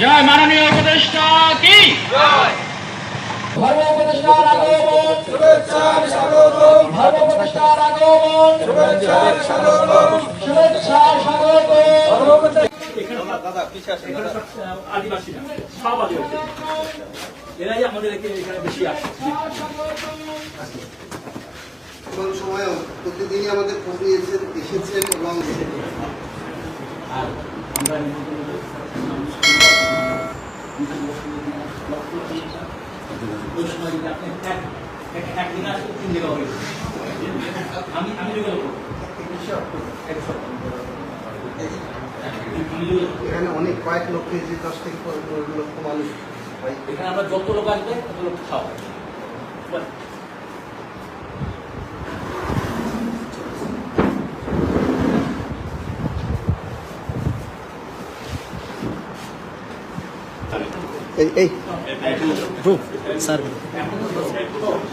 জয় মাননীয় উপদেষ্টা কি জয়। ধর্ম উপদেষ্টার আগমন শুভেচ্ছার স্বাগতম। ধর্ম উপদেষ্টার আগমন শুভেচ্ছার স্বাগতম। শুভেচ্ছার স্বাগতম। দাদা পিছে আসেন। এখানে আদিবাসী না, সব আদিবাসী, এরাই আমাদের এখানে বেশি আসে। কোন সময় প্রতিদিনই আমাদের খোঁজ নিয়েছেন, এসেছেন এবং আর আমরা ওই সময় যদি আপনি একদিন আসলে 3 জায়গা হবে। আমি যোগাযোগ এখানে অনেক কয়েক লক্ষ, যে 10 থেকে 15 লক্ষ মানুষ হয়। এখানে আমরা যত লোক আসবে তত লোক খাওয়া। এই group sir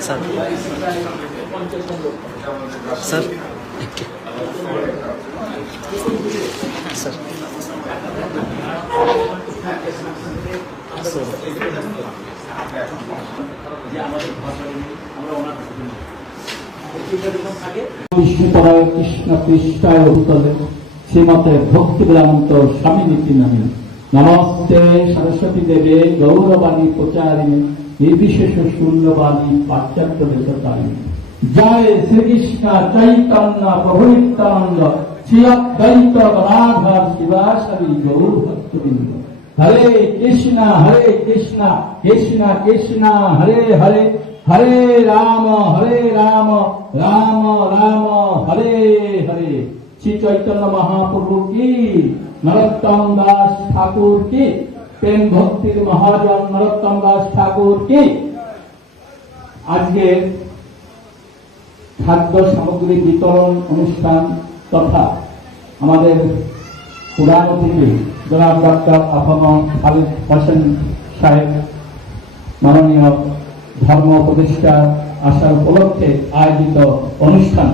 sir sir sir বিষ্ণুপরায় কৃষ্ণ পৃষ্ঠায় উত্তরে শ্রীমতে ভক্তি বেদান্ত স্বামী নীতি নামী নমস্তে সরস্বতী দেবে গৌরবাণী প্রচারিণী নির্বিশেষ শূন্যবাণী পাশ্চাত্য দেশতারিণী। জয় শ্রীকৃষ্ণ চৈতন্য প্রভু নিত্যানন্দ শ্রী অদ্বৈত গদাধর শিবাসারি গৌর ভক্তবৃন্দ। হরে কৃষ্ণ কৃষ্ণ কৃষ্ণ হরে হরে, হরে রাম রাম রাম হরে হরে। শ্রী চৈতন্য মহাপ্রভু কি, নরোত্তম দাস ঠাকুর কি, প্রেম ভক্তির মহাজন নরোত্তম দাস ঠাকুর কি। আজকে খাদ্য সামগ্রী বিতরণ অনুষ্ঠান তথা আমাদের প্রধান অতিথি জনাব ডক্টর আফামা খালিদ হোসেন সাহেব মাননীয় ধর্ম উপদেষ্টা আসার উপলক্ষে আয়োজিত অনুষ্ঠান।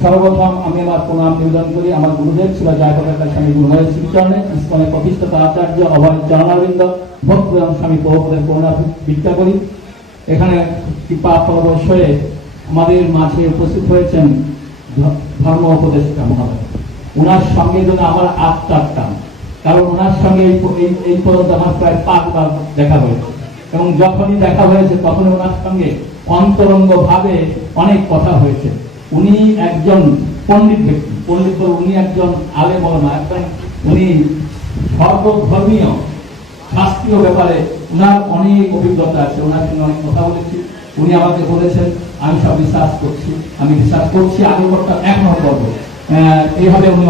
সর্বপ্রথম আমি আমার প্রণাম নিবেদন করি আমার গুরুদেব ছিল জয়প্রকাশ স্বামী গুরুদেব শ্রীচরণে, ইস্কনের প্রতিষ্ঠাতা আচার্য অভয় চরণারবিন্দ ভক্তরাম স্বামী প্রভুদের করুণা ভিক্ষা করি। এখানে কৃপা পরবশ হয়ে আমাদের মাঝে উপস্থিত হয়েছেন ধর্ম উপদেষ্টা মহোদয়। ওনার সঙ্গে যেন আমার আত্মার টান, কারণ ওনার সঙ্গে এই পর্যন্ত আমার প্রায় 5 বার দেখা হয়েছে এবং যখনই দেখা হয়েছে তখন ওনার সঙ্গে অন্তরঙ্গ ভাবে অনেক কথা হয়েছে। উনি একজন পণ্ডিত ব্যক্তি, পণ্ডিত বলে উনি একজন আলেম ওলামা, একজন উনি সর্বধর্মীয় শাস্ত্রীয় ব্যাপারে ওনার অনেক অভিজ্ঞতা আছে। ওনার সঙ্গে অনেক কথা বলেছি, উনি আমাকে বলেছেন আমি সব বিশ্বাস করছি, আমি বিশ্বাস করছি, আগে করতাম এখনো করবো। এইভাবে উনি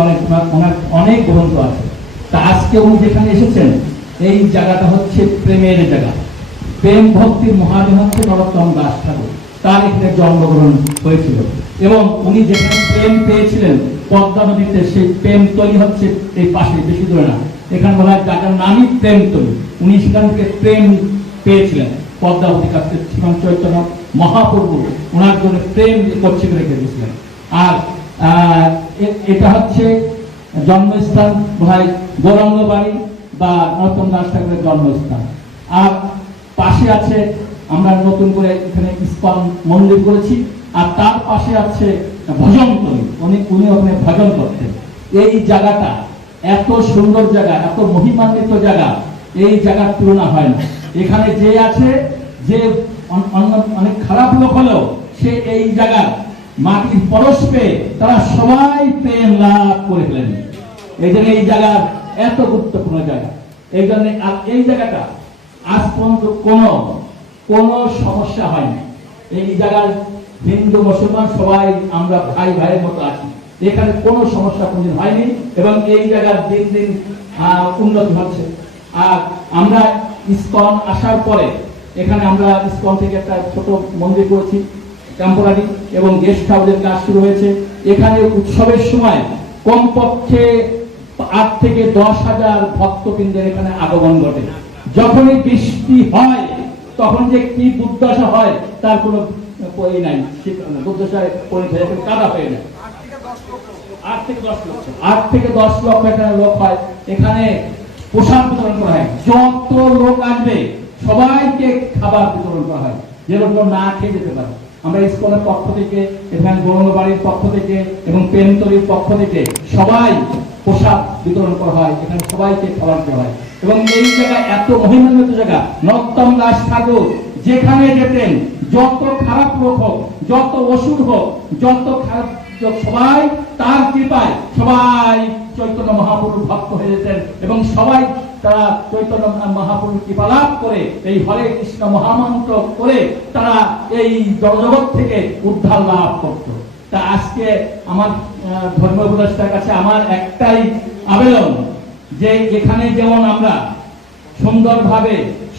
ওনার অনেক গ্রন্থ আছে। তা আজকে উনি যেখানে এসেছেন এই জায়গাটা হচ্ছে প্রেমের জায়গা। প্রেম ভক্তির মহাজন হচ্ছে নরোত্তম দাস ঠাকুর, তার এখানে জন্মগ্রহণ হয়েছিল এবং উনি যেখানে প্রেম পেয়েছিলেন পদ্মা নদীতে, সেই প্রেম তলি হচ্ছে এই পাশে, বেশি দূরে না। এখানে বলা হয় জায়গার নামই প্রেম তলি। উনি সেখান থেকে প্রেম পেয়েছিলেন পদ্মাবতী কাছে। শ্রীমান চৈতন্য মহাপ্রভু ওনার জন্য প্রেম করছে রেখে দিয়েছিলেন। আর এটা হচ্ছে জন্মস্থান ভাই গৌরাঙ্গ বাড়ি বা নরোত্তম দাস ঠাকুরের জন্মস্থান। আর পাশে আছে আমরা নতুন করে এখানে ইস্কন মন্দির করেছি, আর তার পাশে আছে ভজনতলী, উনি ওখানে ভজন করতেন। এই জায়গাটা এত সুন্দর জায়গা, এত মহিমান্বিত জায়গা, এই জায়গার তুলনা হয় না। এখানে যে আছে, যে অনেক খারাপ লোক হলেও সে এই জায়গার মাটির পরশ পেয়ে তারা সবাই প্রেম লাভ করে ফেলেন। এই জন্য এই জায়গার এত গুরুত্বপূর্ণ জায়গা। এই জন্য এই জায়গাটা আজ পর্যন্ত কোনো সমস্যা হয়নি। এই জায়গার হিন্দু মুসলমান সবাই আমরা ভাই ভাইয়ের মতো আছি, এখানে কোনো সমস্যা কোনদিন হয়নি এবং এই জায়গার দিন দিন উন্নতি হচ্ছে। আর আমরা ইস্কন আসার পরে এখানে আমরা ইস্কন থেকে একটা ছোট মন্দির করেছি টেম্পোরারি, এবং গেস্ট হাউসের কাজ শুরু হয়েছে। এখানে উৎসবের সময় কমপক্ষে 8 থেকে 10,000 ভক্তবৃন্দের এখানে আগমন ঘটে। যখনই বৃষ্টি হয় তখন যে কি দুর্দশা হয় তার কোনো নাই, দুর্দশায় কাদা হয়ে যায়। 8 থেকে 10 লক্ষ এখানে লোক হয়। এখানে পোশাক বিতরণ করা হয়, যত লোক আসবে সবাইকে খাবার বিতরণ করা হয়, যে লোকজন না খেয়ে যেতে পারে। আমরা স্কুলের পক্ষ থেকে, এখানে গৌরবাড়ির পক্ষ থেকে এবং পেনতলির পক্ষ থেকে সবাই পোশাক বিতরণ করা হয়, এখানে সবাইকে খাবার দেওয়া হয়। এবং এই জায়গায় এত মহিমান্বিত জায়গা, নরোত্তম দাস ঠাকুর যেখানে যেতেন, যত খারাপ লোক হোক, যত অসুর হোক, যত খারাপ লোক, সবাই তার কৃপায় সবাই চৈতন্য মহাপ্রভুর ভক্ত হয়ে যেতেন এবং সবাই তারা চৈতন্য মহাপ্রভুর কৃপা লাভ করে এই হরে কৃষ্ণ মহামন্ত্র করে তারা এই জগৎ থেকে উদ্ধার লাভ করত। তা আজকে আমার ধর্ম উপদেষ্টার কাছে আমার একটাই আবেদন, যে এখানে যেমন আমরা সুন্দরভাবে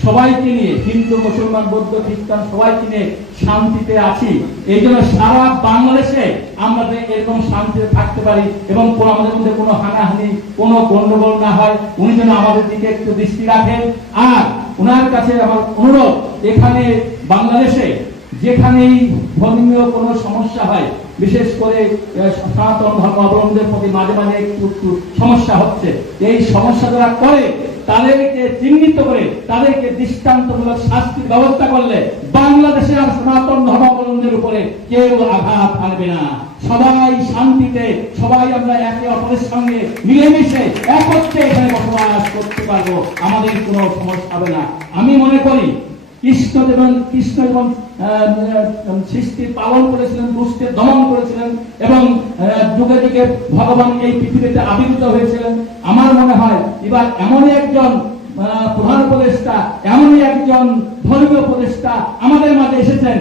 সবাইকে নিয়ে, হিন্দু মুসলমান বৌদ্ধ খ্রিস্টান সবাইকে নিয়ে শান্তিতে আছি, এই জন্য সারা বাংলাদেশে আমরা এরকম শান্তিতে থাকতে পারি এবং আমাদের মধ্যে কোনো হানাহানি, কোনো গন্ডগোল না হয়, উনি যেন আমাদের দিকে একটু দৃষ্টি রাখেন। আর ওনার কাছে আমার অনুরোধ, এখানে বাংলাদেশে যেখানেই ধর্মীয় কোনো সমস্যা হয়, বিশেষ করে সনাতন ধর্ম অবলম্বনদের প্রতি মাঝে মাঝে একটু সমস্যা হচ্ছে, এই সমস্যা যারা করে তাদেরকে চিহ্নিত করে তাদেরকে দৃষ্টান্তমূলক শাস্তির ব্যবস্থা করলে বাংলাদেশে আর সনাতন ধর্মাবলম্বীদের উপরে কেউ আঘাত আনবে না। সবাই শান্তিতে, সবাই আমরা একে অপরের সঙ্গে মিলেমিশে একত্রে এখানে বসবাস করতে পারবো, আমাদের কোনো সমস্যা হবে না। আমি মনে করি কৃষ্ণ যেমন সৃষ্টি পালন করেছিলেন, দুষ্টের দমন করেছিলেন এবং যুগে যুগে ভগবান এই পৃথিবীতে আবির্ভূত হয়েছিলেন, আমার মনে হয় এবার এমনই একজন প্রধান উপদেষ্টা, এমনই একজন ধর্মীয় উপদেষ্টা আমাদের মাঝে এসেছেন।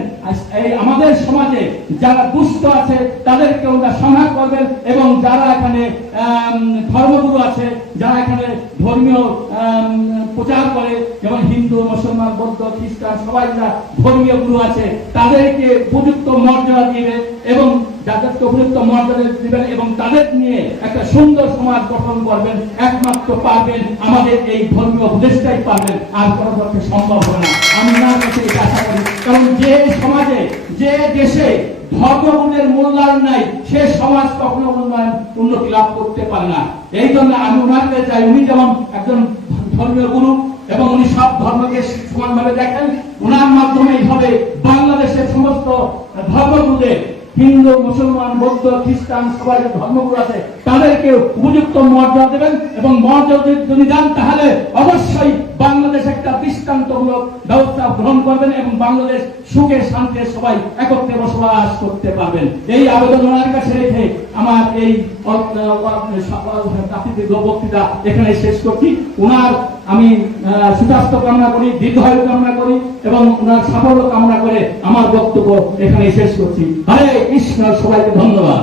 এই আমাদের সমাজে যারা দুষ্ট আছে তাদেরকে ওরা সংহার করবেন এবং যারা এখানে ধর্মগুরু আছে, যারা এখানে ধর্মীয় প্রচার করে, যেমন হিন্দু মুসলমান বৌদ্ধ খ্রিস্টান সবাই যারা ধর্মীয় গুরু আছে, তাদেরকে উপযুক্ত মর্যাদা দিবে এবং যাদেরকে উপযুক্ত মর্যাদা দিবেন এবং তাদের নিয়ে একটা সুন্দর সমাজ গঠন করবেন। একমাত্র পারবেন আমাদের এই ধর্মীয় উপদেষ্টাই পারবেন, আর কোনো পক্ষে সম্ভব হবে না। আমি না কাছে এটা আশা করি, কারণ যে সমাজে, যে দেশে ধর্মগুণের মূল্যায়ন নাই, সে সমাজ কখনো উন্নতি লাভ করতে পারে না। এই জন্য আমি ওনাকে চাই, উনি যেমন একজন ধর্মীয় গুরু এবং উনি সব ধর্মকে সমানভাবে দেখেন, ওনার মাধ্যমে এইভাবে বাংলাদেশের সমস্ত ধর্মগুরুদের, হিন্দু মুসলমান বৌদ্ধ খ্রিস্টান সবাই যে ধর্মগুরু আছে তাদেরকে উপযুক্ত মর্যাদা দেবেন এবং মর্যাদা যদি দেন তাহলে অবশ্যই বাংলাদেশ একটা দৃষ্টান্তমূলক ব্যবস্থা গ্রহণ করবেন এবং বাংলাদেশ সুখে শান্তিতে সবাই একত্রে বসবাস করতে পারবেন। এই আবেদন ওনার কাছে রেখে আমার এই বক্তৃতা এখানে শেষ করছি। ওনার আমি সুস্বাস্থ্য কামনা করি, দীর্ঘায়ু কামনা করি এবং ওনার সাফল্য কামনা করে আমার বক্তব্য এখানে শেষ করছি। হরে কৃষ্ণ, সবাইকে ধন্যবাদ।